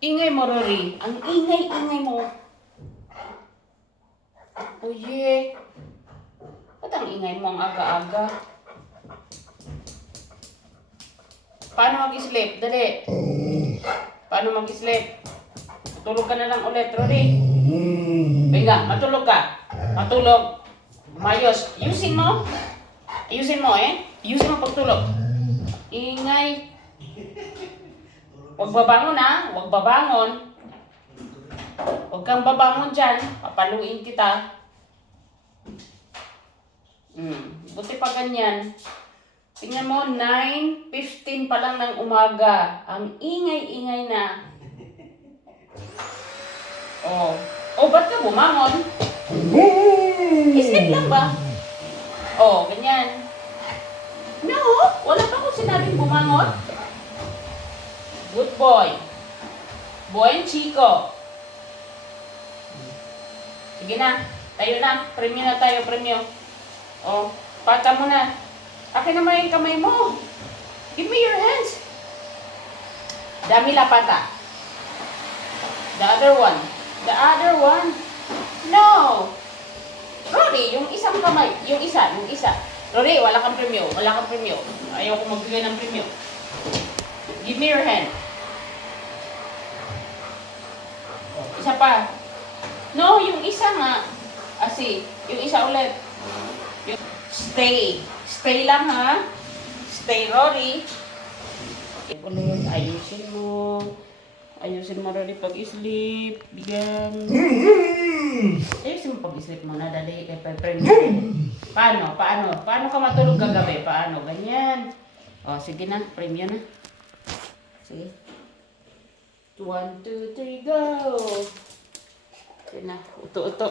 Ingay mo, Rory. Ang ingay-ingay mo. Uye. Ba't ang ingay mo ang aga-aga? Paano mag-sleep? Dali. Paano mag-sleep? Matulog ka na lang ulit, Rory. Venga, matulog ka. Matulog. Mayos. Ayusin mo. Ayusin mo eh. Ayusin mo pagtulog. Ingay. Huwag babangon ha. Huwag babangon. Huwag kang babangon dyan. Papaluin kita. Buti pa ganyan. Tingnan mo, 9:15 pa lang ng umaga. Ang ingay-ingay na. Oh, ba't ka bumangon? Isip lang ba? Oh, ganyan. No, wala pa akong sinabing bumangon. Good boy. Buen chico. Sige na, tayo na. Premyo na tayo, premyo. Oh, pata mo na. Akin naman yung kamay mo. Give me your hands. Dami la pata. The other one. The other one. No. Rory, yung isang kamay. Yung isa. Rory, wala kang premyo. Wala kang premyo. Ayaw ko magbigay ng premyo. Give me your hand. Isa pa. No, yung isa nga. Asi, yung isa ulit. Stay. Stay lang ha. Stay, Rory. Ulit, ayusin mo. Ayusin mo, Rory, pag-sleep. Bigyan. Ayusin mo pag-sleep mo na. Dali, kay pa-friend mo. Paano? Paano ka matulog kagabi? Paano? Ganyan. O, sige na. Premyo na. Sige. 1, 2, 3, go! Sige na. Uto-uto.